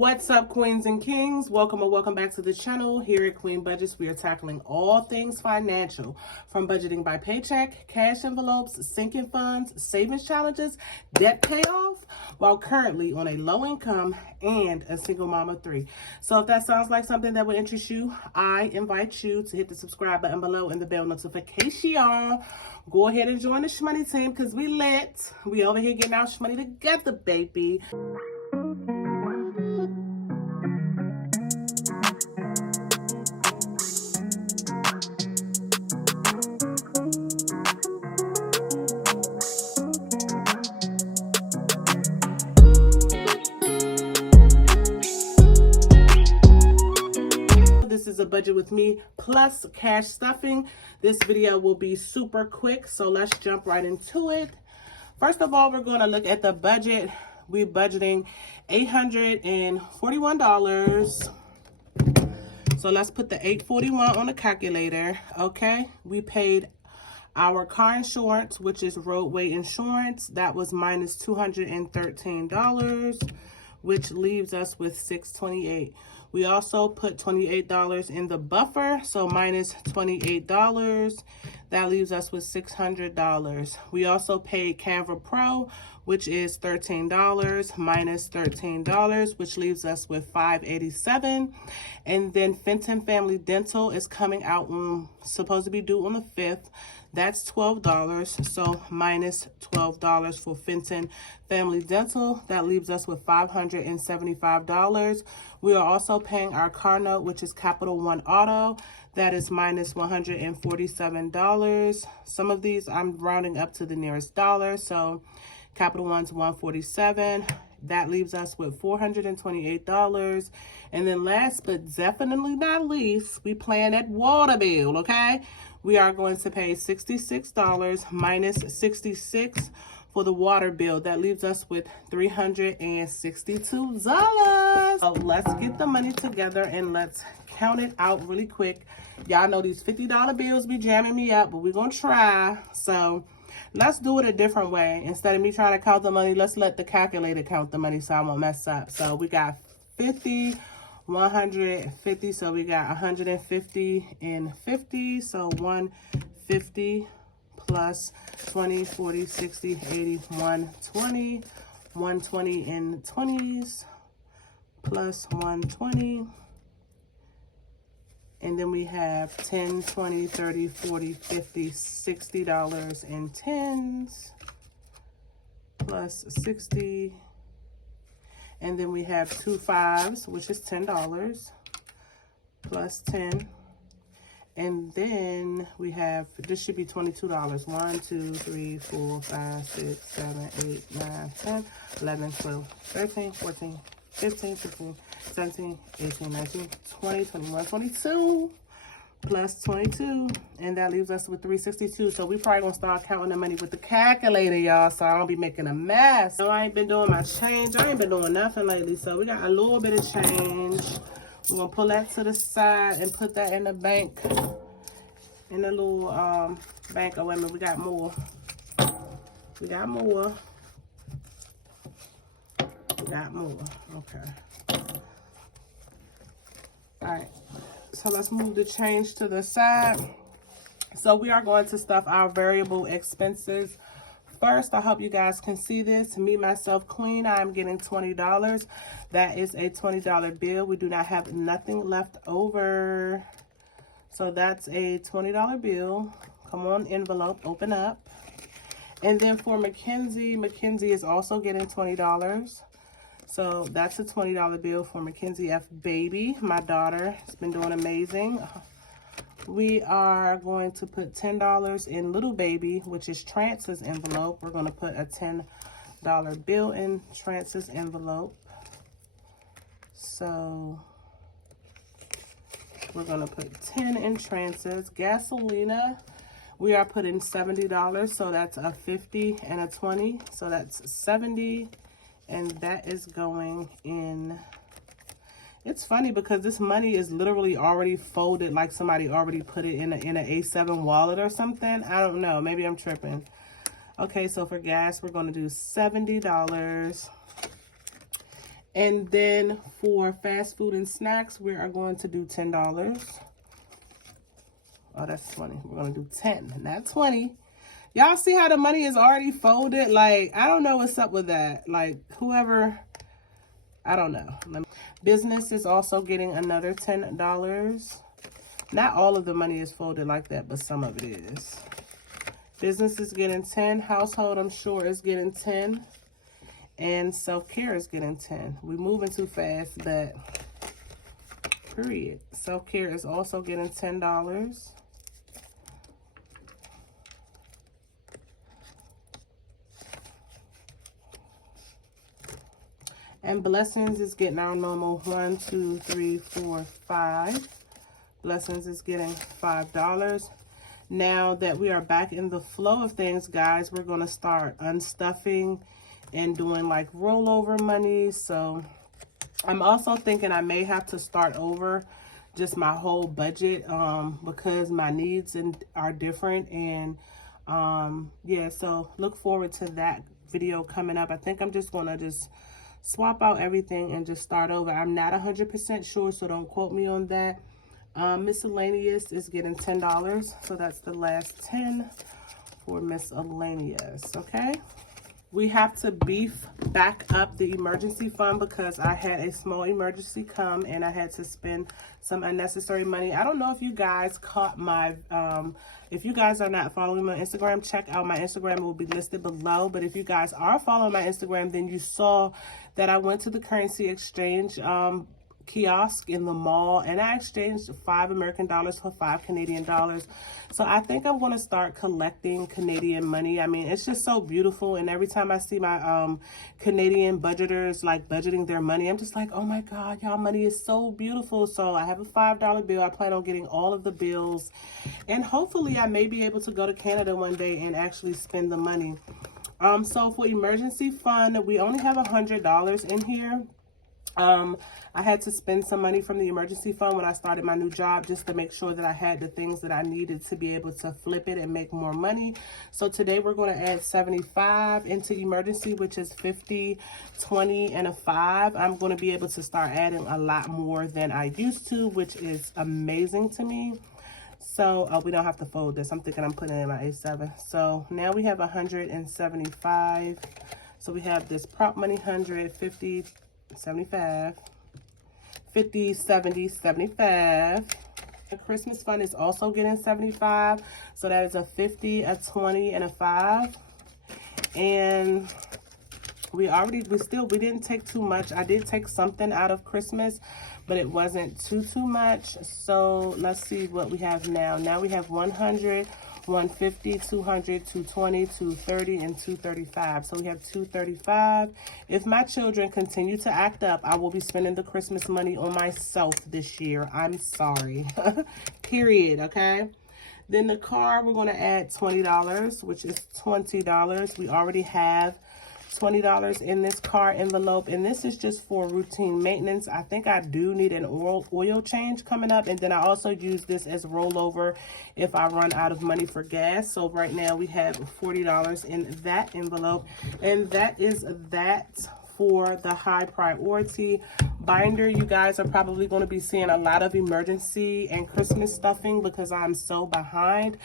What's up, queens and kings? Welcome or welcome back to the channel. Here at Queen Budgets, we are tackling all things financial, from budgeting by paycheck, cash envelopes, sinking funds, savings challenges, debt payoff, while currently on a low income and a single mom of 3. So if that sounds like something that would interest you, I invite you to hit the subscribe button below and the bell notification. Go ahead and join the shmoney team because we lit. We over here getting our shmoney together, baby. This is a budget with me plus cash stuffing. This video will be super quick, so let's jump right into it. First of all, we're going to look at the budget. We're budgeting $841. So let's put the $841 on the calculator. Okay, we paid our car insurance, which is roadway insurance. That was minus $213, which leaves us with $628. We also put $28 in the buffer, so minus $28. That leaves us with $600. We also paid Canva Pro, which is $13, minus $13, which leaves us with $587. And then Fenton Family Dental is coming out supposed to be due on the 5th. That's $12, so minus $12 for Fenton Family Dental. That leaves us with $575. We are also paying our car note, which is Capital One Auto. That is minus $147. Some of these I'm rounding up to the nearest dollar, so Capital One's $147. That leaves us with $428. And then last but definitely not least, we plan that water bill, okay? We are going to pay $66 minus $66 for the water bill. That leaves us with $362. So let's get the money together and let's count it out really quick. Y'all know these $50 bills be jamming me up, but we're going to try. So let's do it a different way. Instead of me trying to count the money, let's let the calculator count the money so I won't mess up. So we got 50, 150, so we got 150 and 50. So 150 plus 20, 40, 60, 80, 120. 120 in 20s plus 120. And then we have 10, 20, 30, 40, 50, $60 in 10s plus 60. And then we have 2 5s, which is $10 plus 10. And then we have, this should be $22. 1, 2, 3, 4, 5, 6, 7, 8, 9, 10, 11, 12, 13, 14, 15, 16, 17, 18, 19, 20, 21, 22, plus 22. And that leaves us with $362. So we probably gonna start counting the money with the calculator, y'all, so I don't be making a mess. So I ain't been doing my change. I ain't been doing nothing lately. So we got a little bit of change. We're gonna pull that to the side and put that in the bank. In the little bank. Oh, wait a minute, we got more. We got more. We got more. Okay. All right. So let's move the change to the side. So we are going to stuff our variable expenses. First, I hope you guys can see this. Me, myself, Queen, I'm getting $20. That is a $20 bill. We do not have nothing left over. So that's a $20 bill. Come on, envelope, open up. And then for Mackenzie, Mackenzie is also getting $20. So that's a $20 bill for Mackenzie F. Baby, my daughter. It's been doing amazing. We are going to put $10 in Little Baby, which is Trance's envelope. We're going to put a $10 bill in Trance's envelope. So we're going to put 10 in Trance's. Gasolina, we are putting $70. So that's a 50 and a 20. So that's 70. And that is going in. It's funny because this money is literally already folded, like somebody already put it in an A7 wallet or something. I don't know. Maybe I'm tripping. Okay, so for gas, we're going to do $70. And then for fast food and snacks, we are going to do $10. Oh, that's 20. We're going to do 10, not 20. Y'all see how the money is already folded? Like, I don't know what's up with that. Like, whoever, I don't know. Business is also getting another $10. Not all of the money is folded like that, but some of it is. Business is getting 10. Household, I'm sure, is getting 10. And self-care is getting 10. We're moving too fast, but period. Self-care is also getting $10. And blessings is getting our normal 1, 2, 3, 4, 5. Blessings is getting $5. Now that we are back in the flow of things, guys, we're going to start unstuffing and doing like rollover money. So I'm also thinking I may have to start over just my whole budget because my needs are different. And yeah, so look forward to that video coming up. I think I'm just going to swap out everything and just start over. I'm not 100% sure, so don't quote me on that. Miscellaneous is getting $10, so that's the last 10 for miscellaneous. Okay, we have to beef back up the emergency fund because I had a small emergency come and I had to spend some unnecessary money. I don't know if you guys caught my if you guys are not following me on Instagram, check out my Instagram. It will be listed below. But if you guys are following my Instagram, then you saw that I went to the currency exchange kiosk in the mall and I exchanged $5 American for $5 Canadian. So I think I'm going to start collecting Canadian money. I mean, it's just so beautiful, and every time I see my Canadian budgeters like budgeting their money, I'm just like, oh my God, y'all, money is so beautiful. So I have a $5 bill. I plan on getting all of the bills, and hopefully I may be able to go to Canada one day and actually spend the money. So for emergency fund, we only have $100 in here. I had to spend some money from the emergency fund when I started my new job just to make sure that I had the things that I needed to be able to flip it and make more money. So today we're going to add 75 into emergency, which is 50, 20, and a 5. I'm going to be able to start adding a lot more than I used to, which is amazing to me. So we don't have to fold this. I'm thinking I'm putting it in my A7. So now we have 175. So we have this prop money 100, 50, 75, 50, 70, 75. The Christmas fund is also getting 75. So that is a 50, a 20, and a 5. And we didn't take too much. I did take something out of Christmas, but it wasn't too much. So let's see what we have now. Now we have 100, 150, 200, 220, 230, and 235. So we have 235. If my children continue to act up, I will be spending the Christmas money on myself this year. I'm sorry. Period, okay? Then the car, we're going to add $20, which is $20. We already have $20 in this car envelope, and this is just for routine maintenance. I think I do need an oil change coming up, and then I also use this as rollover if I run out of money for gas. So right now we have $40 in that envelope, and that is that for the high priority binder. You guys are probably going to be seeing a lot of emergency and Christmas stuffing because I'm so behind.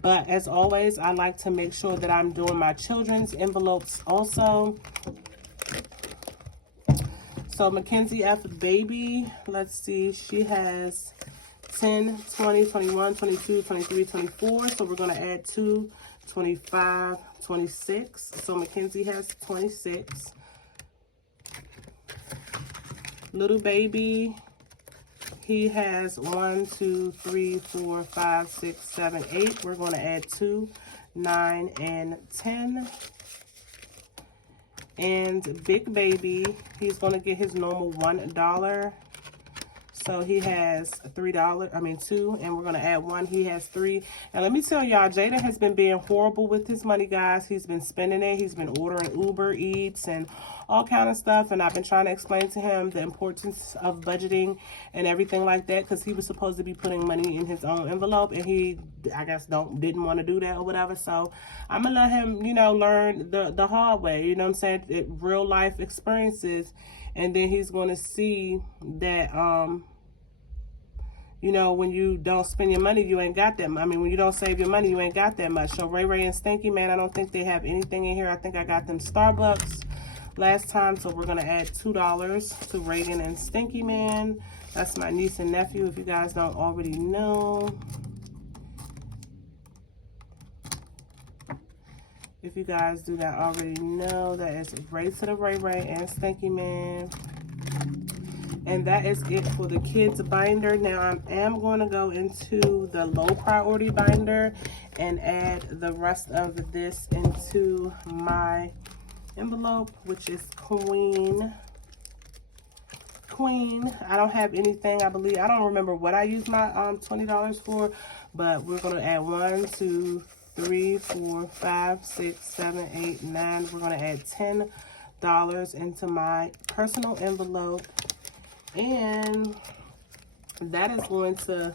But as always, I like to make sure that I'm doing my children's envelopes also. So Mackenzie F. Baby, let's see, she has 10, 20, 21, 22, 23, 24. So we're going to add 2, 25, 26. So Mackenzie has 26. Little Baby, he has 1, 2, 3, 4, 5, 6, 7, 8. We're going to add 2, 9, and 10. And Big Baby, he's going to get his normal $1. So he has $2, and we're going to add 1. He has 3. And let me tell y'all, Jada has been being horrible with his money, guys. He's been spending it. He's been ordering Uber Eats and all kind of stuff. And I've been trying to explain to him the importance of budgeting and everything like that, because he was supposed to be putting money in his own envelope, and he, I guess, didn't want to do that or whatever. So I'm going to let him, learn the hard way, you know what I'm saying? Real life experiences. And then he's going to see that, you know, when you don't spend your money, you ain't got that much. I mean, when you don't save your money, you ain't got that much. So Ray Ray and Stinky Man, I don't think they have anything in here. I think I got them Starbucks last time. So we're going to add $2 to Reagan and Stinky Man. That's my niece and nephew, if you guys don't already know. If you guys do not already know, that is Ray to the Ray Ray and Stinky Man. And that is it for the kids binder. Now I am going to go into the low priority binder and add the rest of this into my envelope, which is Queen. I don't have anything, I believe. I don't remember what I used my $20 for, but we're going to add 1, 2, 3, 4, 5, 6, 7, 8, 9. We're going to add $10 into my personal envelope. And that is going to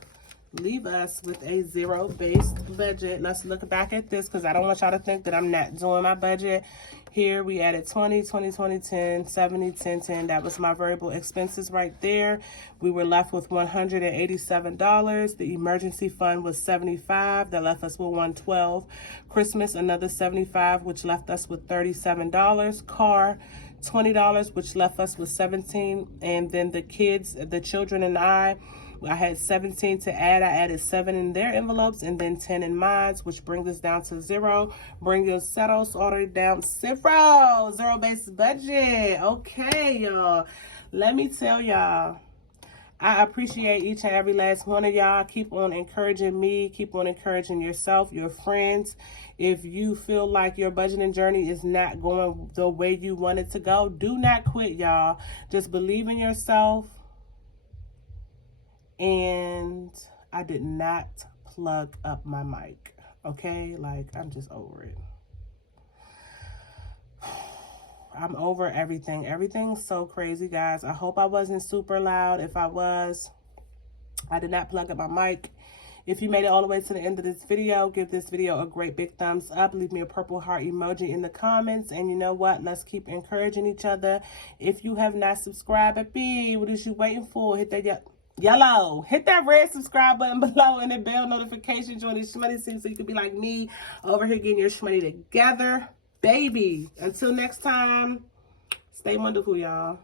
leave us with a zero-based budget. Let's look back at this because I don't want y'all to think that I'm not doing my budget. Here we added 20, 20, 20, 10, 70, 10, 10. That was my variable expenses right there. We were left with $187. The emergency fund was $75. That left us with $112. Christmas, another $75, which left us with $37. Car, $20, which left us with $17. And then the kids, the children and I had $17 to add. I added 7 in their envelopes and then 10 in mine, which brings us down to 0. Bring your settles order down 0. Zero-based budget. Okay, y'all. Let me tell y'all, I appreciate each and every last one of y'all. Keep on encouraging me. Keep on encouraging yourself, your friends. If you feel like your budgeting journey is not going the way you want it to go, do not quit, y'all. Just believe in yourself. And I did not plug up my mic, okay? Like, I'm just over it. I'm over everything. Everything's so crazy, guys. I hope I wasn't super loud. If I was, I did not plug up my mic. If you made it all the way to the end of this video, give this video a great big thumbs up. Leave me a purple heart emoji in the comments. And you know what? Let's keep encouraging each other. If you have not subscribed, baby, what is you waiting for? Hit that yellow. Hit that red subscribe button below and the bell notification. Join the shmoney team so you can be like me over here getting your shmoney together. Baby. Until next time, stay wonderful, y'all.